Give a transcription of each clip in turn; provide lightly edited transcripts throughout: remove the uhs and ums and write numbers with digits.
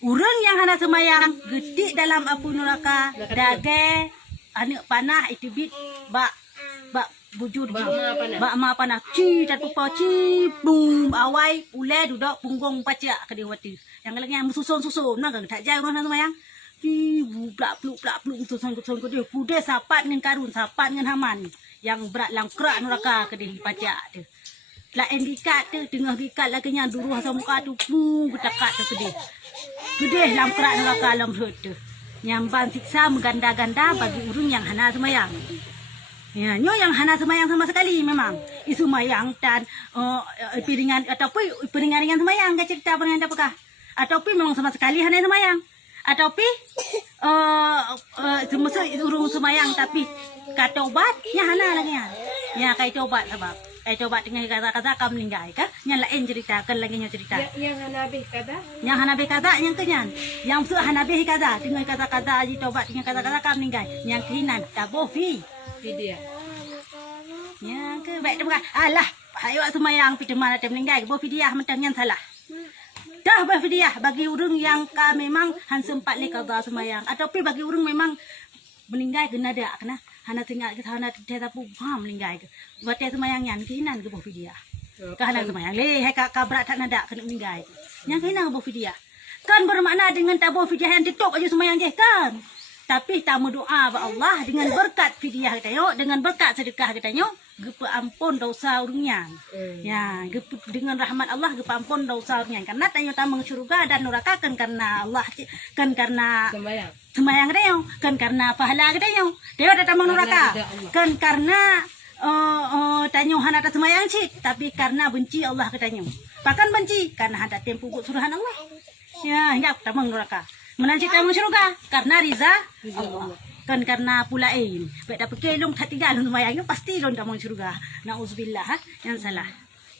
Urang yang hana semayang gedik dalam api neraka dage anak panah itu bit bak bujur bak ma panah ci dan pupa ci bum awai ule duduk punggung pacak ke dewati yang lagi susun nak tak jai orang semayang ci blak bluk susun ke dia pude sapat dengan karun sapat dengan haman yang berat langkrak neraka ke dia pacak tu la endikat tu tengah gikat lagi nya duruh asam muka tu betakat tu ke dia gede langkrak neraka alam hut tu nyamban siksa mengganda-ganda bagi urang yang hana semayang. Ya, nyo yang hana semayang sama sekali memang. Isu semayang dan piringan ataupun piringan semayang ke cerita piringan apakah? Ataupun memang sama sekali hana semayang. Ataupun semasa urung semayang tapi kata obatnya hana lagi ya. Ya kata obat sebab kata obat dengan kata-kata kamu meninggal kah? Yang lain cerita kan lagi nya cerita. Yang hanabi kata? Yang hanabi kata yang kenyan. Yang su hanabi kata dengan kata-kata aji tobat dengan kata-kata kamu meninggal. Yang kehinan tabofi. Video. Ya ke baik tu bukan. Alah, ayo semayang pi mana tem meninggal bo fidyah mentang yang salah. Dah berfidyah bagi urang yang ka memang han sempat le qada semayang ataupun bagi urang memang meninggal kena ada kena hana tinggal ke hana dia tapu meninggal ke. Buat semayang yang kehinan ke bo fidyah. Ka hana semayang le hai ka berat tak nada kena meninggal. Yang kehinan bo fidyah. Kan bermakna dengan tabu fidyah yang tutup aja semayang je kan. Tapi tamu doa ba Allah dengan berkat fidyah kita yo, dengan berkat sedekah kita yo, gepa ampun dosa urangnya. Ya, dengan rahmat Allah gepa ampun dosa urangnya. Karena tanyo tamang syurga dan neraka kan karena Allah kan karena semayang kita yo, kan karena pahala kita yo. Dia ada tamang neraka. Kan karena tanyo hana ta semayang cik, tapi karena benci Allah kita yo. Bahkan benci karena ada tempu suruhan Allah. Ya, enggak tamang neraka. Menanti tamu syurga karena riza Allah. Kan karena pulain. Baik dapat kelong tak tinggal lumayan pasti lon tamu syurga. Nauzubillah yang salah.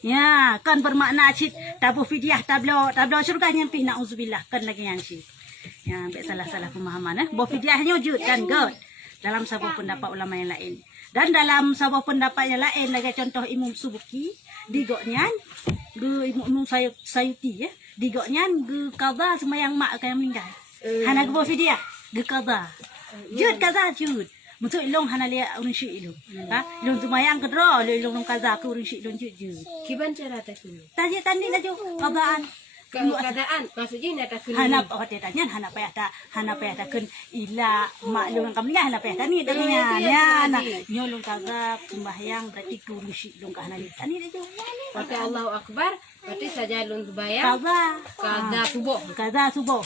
Ya, kan bermakna cit tabu fidyah tablo syurga nyampi nauzubillah kan lagi yang cit. Ya, baik salah pemahaman bo fidyahnya wujud dan god dalam sebuah pendapat ulama yang lain. Dan dalam sebuah pendapat yang lain lagi contoh Imam Subuki digoknya Imam Sayuti ya. Digoknya qada semayang mak yang meninggal. Hana gbo fidyah qada jud kaza jud mutu ilong hana le urang shi ilong ha ilong semayang kedro le ilong kaza ke urang shi ilong jud Kiban cara tak kini? tadi la jo qadaan Keadaan maksudnya nak kini. hana hotel tanya hana payah ta kun ila maklum kam ni hana payah tani danya ya na nyolong kaza sembahyang berarti ke urang shi ilong ka hana tani la jo Berarti Allahu Akbar, berarti saja lun sebayang. Kaza subuh.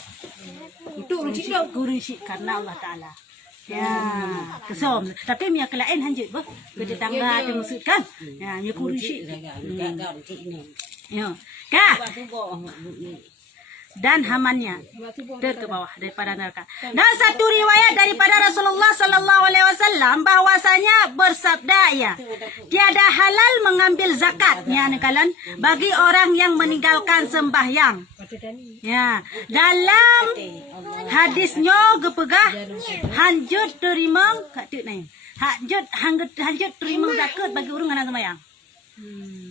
Itu urusi dong. Urusi karena Allah Taala. Ya, kesom. Tapi mia kelain hanjut boh. Ke tangga dimaksud kan. Ya, mia urusi. Ya. Kak. Dan hamannya ke bawah daripada neraka. Dan satu riwayat daripada Rasulullah sallallahu alaihi wasallam bahwasanya bersabda ya, tiada halal mengambil zakatnya nekalan bagi orang yang meninggalkan sembahyang. Ya, dalam hadisnya gepegah hanjut terima kat nai. Hanjut terima zakat bagi orang yang sembahyang.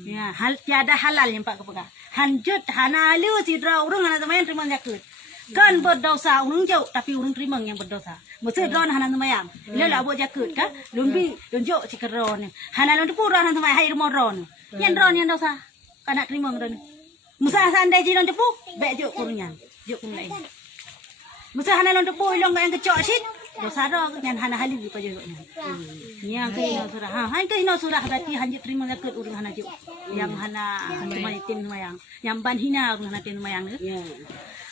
Ya, tiada halal yang pak kepegah. Hanjut hana liu sidra urang hana semayang terima zakat. Kan berdosa urang jauh tapi urang terima yang berdosa. Maksud ron hana semayang. Lela buat zakat ka? Lumbi tunjuk cikeron. Hana lon tepu ron hana semayang hai rumah ron. Yang ron yang dosa. Kana terima ron. Musa sandai ji lon tepu, bek juk kurungan. Juk kurun lain. Musa hana lon tepu ilong yang kecok sit. Dosa ron yang hana hali pa juknya. Yang kena surah. Ha, kena surah berarti hanjut terima zakat urang hana juk. Yang hana tin mayang, yang ban hina hana tin mayang.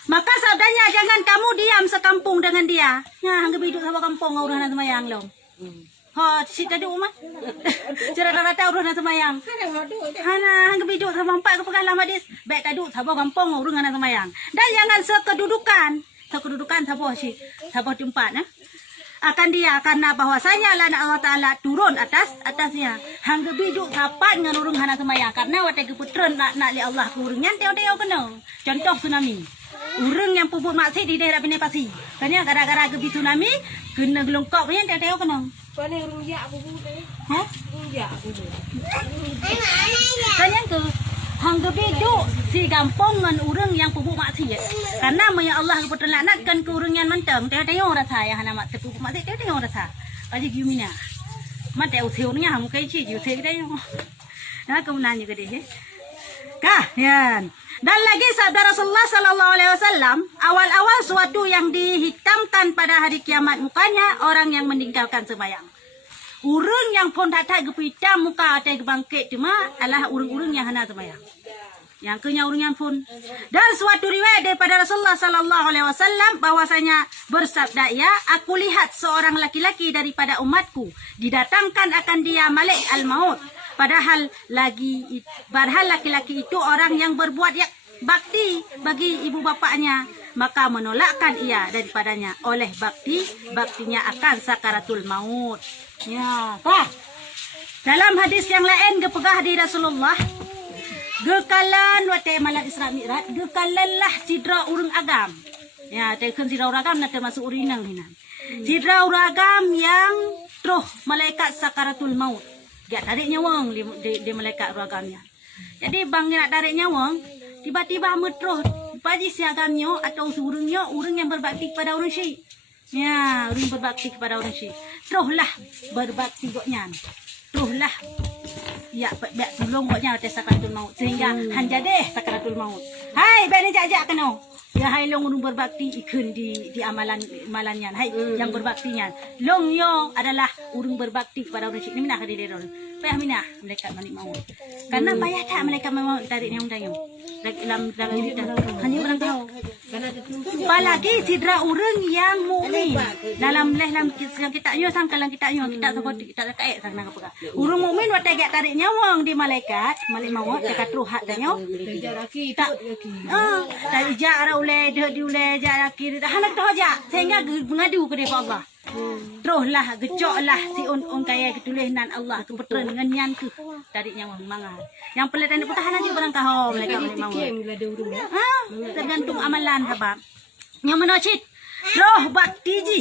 Maka sabdanya jangan kamu diam sekampung dengan dia. Nah, hangga hidup sama kampung orang hana mayang lo. Ha, si tadi umah. Cara rata orang hana mayang. Hana hangga hidup sama empat kepegang lama dis. Baik tadi sama kampung orang hana mayang. Dan jangan sekedudukan sabah tempat nah. Akan dia karena bahwasanya lana Allah Taala turun atasnya hangga biduk kapan dengan urang hana semayang karena wate keputren nak li Allah ke urang teo kena contoh tsunami urang yang pupuk maksud di daerah Benepasi kanya gara-gara gebi tsunami kena gelongkok punya teo kena Pane rujak aku bu teh. ha Rujak aku bu. kanya ke hang gebiduk si gampang ngan urang yang pebuk maksiat. Karena ya Allah keputusan laknatkan ke urang yang mentang tengok rasa yang hana mak pebuk maksiat tengok rasa. Kaji gimana? Mat teu theu nya hang kai chi ju theu dai. Nah kemenanya gede he. Kah, yan. Dan lagi sabda Rasulullah sallallahu alaihi wasallam, awal-awal suatu yang dihitamkan pada hari kiamat mukanya orang yang meninggalkan sembahyang. Urang yang pun tak gepitam muka atai gebangkit cuma adalah urang-urang yang hana sembahyang. Yang kenya urang yang pun. Dan suatu riwayat daripada Rasulullah sallallahu alaihi wasallam bahwasanya bersabda ia, aku lihat seorang laki-laki daripada umatku didatangkan akan dia Malik al-Maut. Padahal laki-laki itu orang yang berbuat bakti bagi ibu bapaknya, maka menolakkan ia daripadanya oleh baktinya akan sakaratul maut. Ya, Pak. Dalam hadis yang lain gepegah di Rasulullah, gekalan wate malat Isra Mi'raj, gekalanlah sidra urang agam. Ya, tekan sidra urang agam nak termasuk urinang hinan. Sidra urang agam yang truh malaikat sakaratul maut. Dia tarik nyawang di malaikat ragamnya. Jadi bang nak tarik nyawang, tiba-tiba metroh paji si agamnya atau urangnya, urang yang berbakti kepada orang syekh. Ya, urang berbakti kepada orang syekh. Teruslah berbakti goknya. Teruslah ya tolong goknya atas sakaratul maut sehingga hanjadeh sakaratul maut. Hai, bani jajak kena. Ya hai long urang berbakti ikun di amalannya. Hai yang berbaktinya. Long yo adalah urang berbakti kepada orang syekh. Ni minah kadi dia. Payah minah malaikat manik maut. Karena payah tak malaikat maut tarik yang dayung. Dalam kita hanya orang tahu. Apalagi sidra urang yang mukmin. Dalam kitabnya sangkalan kitabnya kita seperti kita kaek sang nang apa. Urang mukmin wa tarik nyawang di malaikat, manik maut dekat ruhat tanya. Tak tak ijak ara ulai di ulai jak kiri hanak tu aja sehingga mengadu kepada Allah. Teruslah gecoklah si on kaya ketulisan Allah kebetulan dengan yang ke tarik nyawang mangat. Yang pelatihan pertahanan juga barang kahau mereka mau. Tergantung amalan habab. Yang menocit roh bakti ji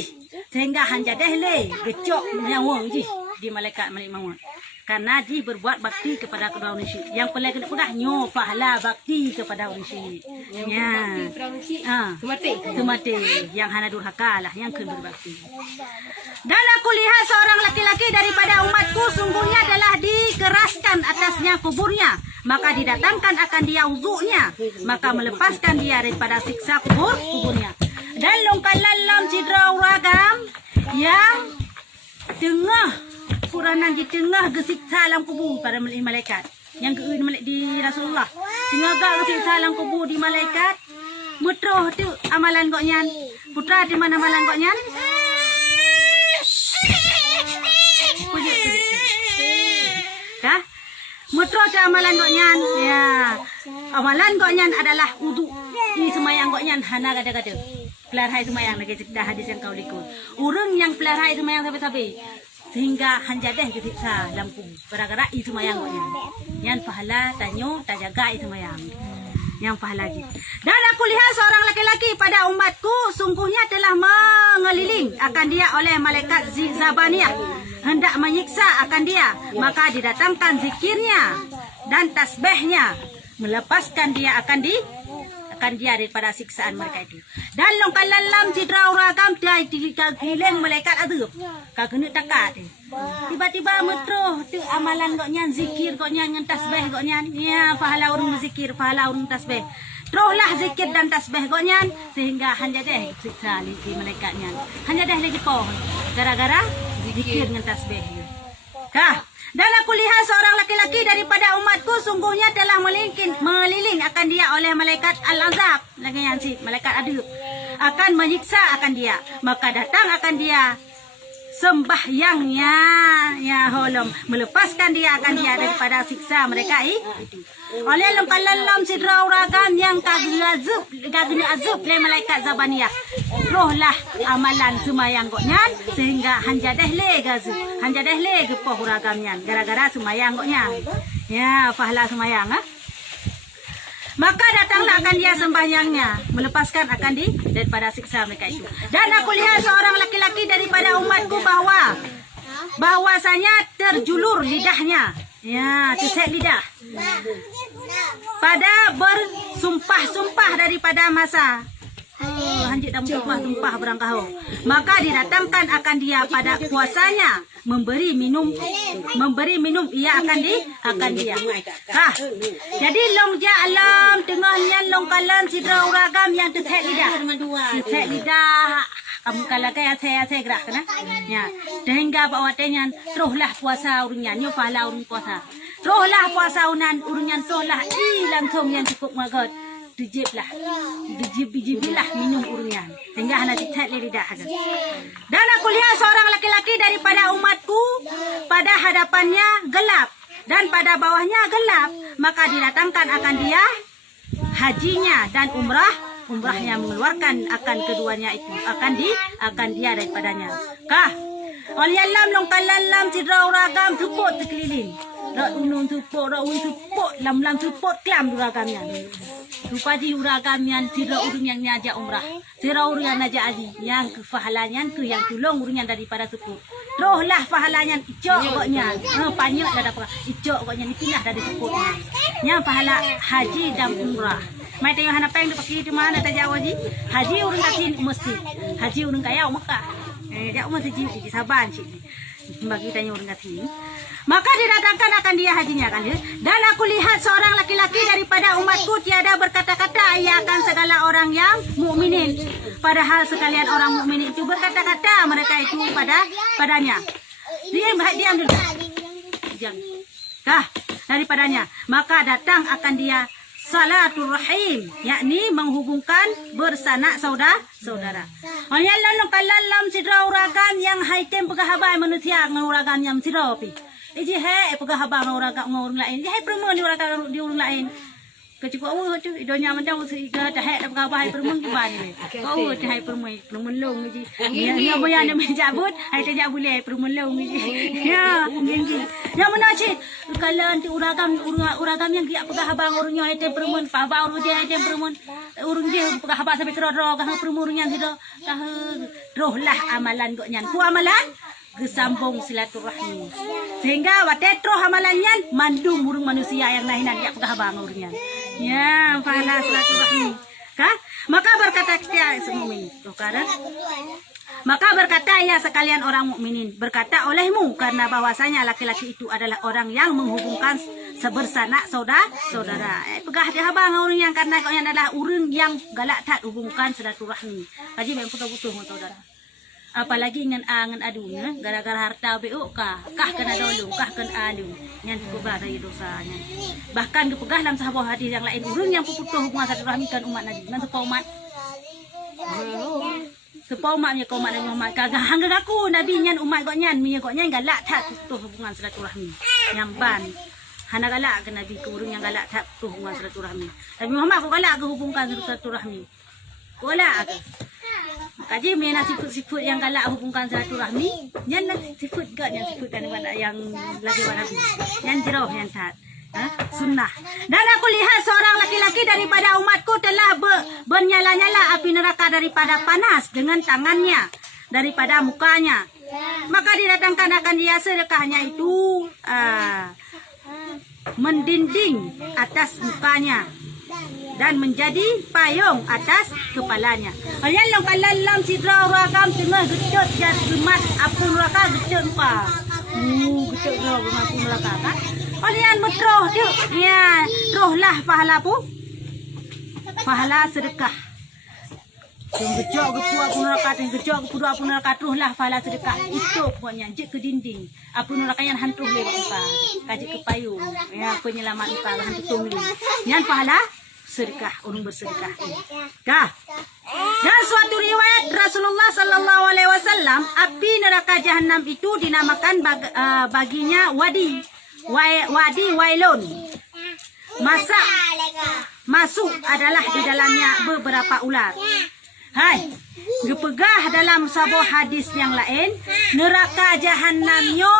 sehingga hanjadah le gecok nyawang ji di malaikat malik maut. Karena ji berbuat bakti kepada kedua orang syekh. Yang paling kena pedah nyo pahala bakti kepada orang syekh. Ya. Kemati yang hana durhaka lah yang kena berbakti. Dan aku lihat seorang laki-laki daripada umatku sungguhnya adalah dikeraskan atasnya kuburnya, maka didatangkan akan dia uzuknya, maka melepaskan dia daripada siksa kuburnya. Dan longkalan sidra uragam yang tengah Quranan di tengah gesiksa alam kubur pada malaikat yang di Rasulullah tengah gesiksa alam kubur di malaikat mutroh tu amalan goknyan putra di mana amalan goknyan dah mutroh tu amalan goknyan ya amalan goknyan adalah wudu di semayang goknyan hana gada-gada pelarhai semayang lagi cerita hadis yang kau likut urang yang pelarhai semayang sampai-sampai sehingga hanjadah kesiksa lampu gara-gara itu mayang goknya. Yang pahala tanyo tak jaga itu mayang. Yang pahala lagi. Dan aku lihat seorang laki-laki pada umatku sungguhnya telah mengeliling akan dia oleh malaikat Zabaniyah hendak menyiksa akan dia, maka didatangkan zikirnya dan tasbihnya melepaskan dia akan dia daripada siksaan mereka itu. Dan longkalan lam sidra uragam dia dikeliling malaikat adab. Kagena takat. Tiba-tiba metroh tu amalan goknya zikir goknya dengan tasbih goknya. Ya pahala urang berzikir, pahala urang tasbih. Teruslah zikir dan tasbih goknya sehingga hanjadah siksa di malaikatnya. Hanjadah lagi poh gara-gara zikir dengan tasbih. Kah? Dan aku lihat seorang laki-laki daripada umatku sungguhnya telah meliling akan dia oleh malaikat al-azab. Lagi yang si malaikat adab akan menyiksa akan dia. Maka datang akan dia sembahyangnya ya holom melepaskan dia akan dia daripada siksa mereka itu. Oleh longkalan sidra uragam yang kagena azab le malaikat Zabaniyah. Rohlah amalan semayang goknya sehingga hanjadah le gazu. Hanjadah le gepoh uragamnya gara-gara semayang goknya. Ya, pahala semayang Maka datanglah akan dia sembahyangnya melepaskan akan daripada siksa mereka itu. Dan aku lihat seorang laki-laki daripada umatku bahwasanya terjulur lidahnya. Ya, tusuk lidah. pada bersumpah-sumpah daripada masa hanjit dan tumpah berangkahau, maka didatangkan akan dia pada puasanya memberi minum ia akan dia. Jadi long ja alam tengahnya long kalan sidra uragam yang tetek lidah kamu kalakai ate gerak kena ya sehingga bawatnya teruslah puasa urunyan nyo pahala urun puasa teruslah puasa urunyan teruslah ilang thong yang cukup magot dijiblah minum urunyan sehingga hana tetek lidah ada. Dan aku lihat seorang laki-laki daripada umatku pada hadapannya gelap dan pada bawahnya gelap, maka didatangkan akan dia hajinya dan umrahnya mengeluarkan akan keduanya itu akan dia daripadanya. Walialam long kalalam sidra uragam tuput tekeliling. Rak unung tuput lam tuput klam uragamnya. Rupadi uragamnya sidra urunyan aja umrah. Sidra urunyan aja haji yang kefahalanya ke yang tulung urunyan daripada tuput. Rohlah pahalanya icok koknya. Banyak dah dapat icok koknya ni pindah dari tuputnya. Yang pahala haji dan umrah. Mai tengok hana peng pakai di mana tak jauh haji urang katin mesti haji urang kaya Mekah jauh mesti di Saban sih bagi tanya urang katin maka didatangkan akan dia hajinya kan. Dan aku lihat seorang laki-laki daripada umatku tiada berkata-kata ia akan segala orang yang mukminin, padahal sekalian orang mukmin itu berkata-kata mereka itu padanya diam dulu daripadanya, maka datang akan dia salatul rahim, yakni menghubungkan bersanak saudara. Hanya lalu kalalam sidra uragam yang haitem pegahabai manusia nguragam yang siropi. Iji he pegahabai ngurang lain. Iji he perempuan di urang lain. Kecuali tu idonya mandang usiga dah he pegahabai perempuan gimana? Oh dah he perempuan long iji. Ya boyan yang menjabut, hai tak boleh perempuan long iji. Ya, gini. Yang mana sih? Kalau nanti uragam yang dia pegahabai urungnya haitem perempuan, paba urung dia haitem perempuan. Urung dia pegahabai sampai kero-kero perempuan yang tidak rohlah amalan goknya. Ku amalan kesambung silaturahmi. Sehingga watetro amalannya mandum urung manusia yang lain dia pegahabai urungnya. Ya, pahala silaturahmi. Maka berkata kita semua ini. Maka berkata ya sekalian orang mukminin, berkata olehmu karena bahwasanya laki-laki itu adalah orang yang menghubungkan sebersanak saudara. Pegah dia abang orang yang karena kau yang adalah orang yang galak tak hubungkan silaturahmi. Kaji memang betul-betul saudara. Apalagi dengan angan adunya, gara-gara harta beuk kah kena dolong, kah kena adu, yang dikubah dari dosanya. Bahkan dipegah dalam sahabat hadis yang lain, urun yang puputuh hubungan silaturahmi kan umat Nabi, nanti umat. Sepau maknya kau mak Nabi Muhammad kagak hangga aku Nabi nyan umat kau nyan minyak kau nyan galak tak putuh hubungan silaturahmi. Yang ban hana galak ke Nabi ke urun yang galak tak putuh hubungan silaturahmi. Nabi Muhammad kau galak ke hubungkan silaturahmi. Kau galak ke? Kaji mana sifat yang galak hubungkan silaturahmi, yang sifat gak yang sifat kan yang lagi Nabi, yang jauh yang tak sunnah. Dan aku lihat seorang laki-laki daripada umatku telah bernyala-nyala api neraka daripada panas dengan tangannya daripada mukanya. Maka didatangkan akan dia sedekahnya itu mendinding atas mukanya dan menjadi payung atas kepalanya. Ayat long kalalam sidra uragam tengah gecut dan gemat apun neraka gecut pa. Gecut roh apun neraka kan. Kalian betroh tu. Ya, rohlah pahala pu. Pahala sedekah. Yang gejok ke puak apun neraka, yang gejok ke puak apun neraka, rohlah pahala sedekah. Itu pokoknya jek ke dinding. Apun neraka yang hantu lewat upa. Kajik ke payung. Ya, penyelamat upa hantu tunggu. Yang pahala sedekah, orang bersedekah. Dan suatu riwayat Rasulullah sallallahu alaihi wasallam, api neraka jahanam itu dinamakan baginya wadi wailun. Masuk adalah di dalamnya beberapa ular. Hai, gepegah dalam sebuah hadis yang lain, neraka jahanamnya.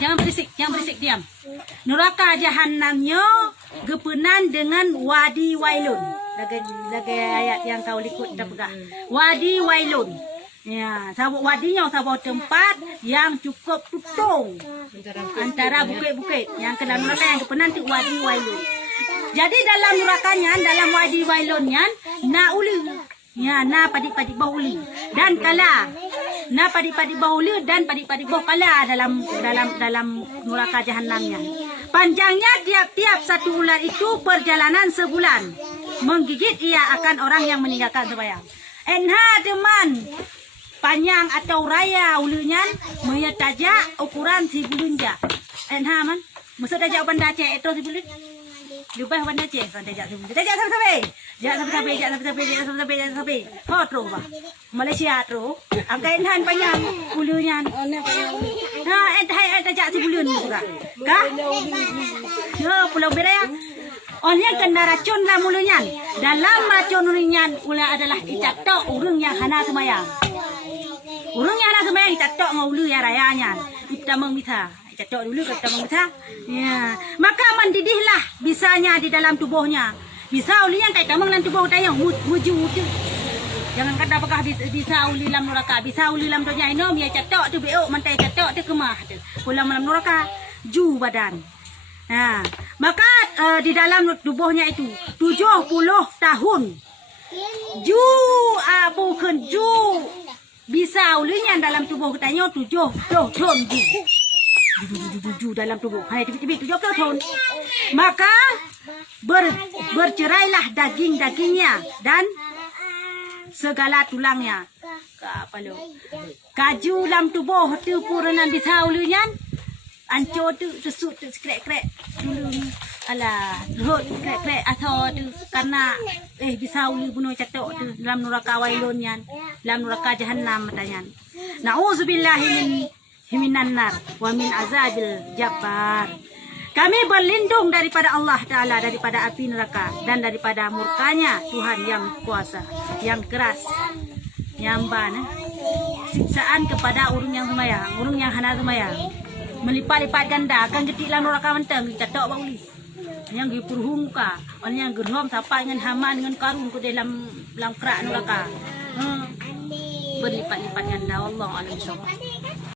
Jangan berisik, diam. Neraka jahanamnya gepenan dengan wadi wailun. Lagi ayat yang kau likut dah pegah. Wadi wailun. Ya, sabuk wadinya sabuk tempat yang cukup tutung antara bukit-bukit yang ke dalam neraka yang penanti wadi wailun. Jadi dalam nerakanya, dalam wadi wailunnya, na uli, ya na padik-padik bau uli dan kala, na padik-padik bau uli dan padik-padik bau kala dalam neraka jahanamnya. Panjangnya tiap-tiap satu ular itu perjalanan sebulan, menggigit ia akan orang yang meninggalkan sembahyang. Enha teman. Panjang atau raya ulunya menyataja ukuran si bulunja. Enha man, masa tajak benda cek itu si bulun. Lebih benda cek kan tajak si bulun. Tajak sampai. Ho terus bah. Malaysia terus. Angka enhan panjang ulunya. Ha entai tajak si bulun juga. Kah? Yo Pulau Berea. Oleh kena racun lah mulunya. Dalam racun ulunya ulah adalah dicatok urung yang hana semayang. Urung yang nak sembahyang kita tok ngulu ya rayanya. Kita mengmita. Kita tok dulu kita mengmita. Ya. Maka mendidihlah bisanya di dalam tubuhnya. Bisa ulinya kita menglan tubuh kita yang muju. Jangan kata apakah bisa uli dalam neraka. Bisa uli dalam dunia ini ya cetok tu beok mantai cetok tu kemah tu. Pulang dalam neraka ju badan. Nah, maka di dalam tubuhnya itu 70 tahun. Ju bukan ju. Bisa ulinya dalam tubuh katanya 70 tahun ju dalam tubuh. Hanya tiba-tiba 70 tahun. Maka bercerailah daging-dagingnya dan segala tulangnya. Apa lo? Kaju dalam tubuh tu puranan bisa ulinya. Ancur tu sesut tu krek-krek dulu. Alah, roh krek-krek atau tu karena bisa uli bunuh catok tu dalam neraka wailunnya, dalam neraka jahanam matanya. Nauzubillahi minan nar wa min azabil jabbar. Kami berlindung daripada Allah Ta'ala, daripada api neraka dan daripada murkanya Tuhan yang kuasa, yang keras, yang bana. Siksaan kepada urung yang sembahyang, urung yang hana sembahyang. Melipat-lipat ganda akan getik dalam neraka mentang catok bauli. Yang gipurhung ka, orang yang gerhom sapa dengan haman dengan karun ke dalam kerak neraka. Berlipat-lipat ganda Allah alam.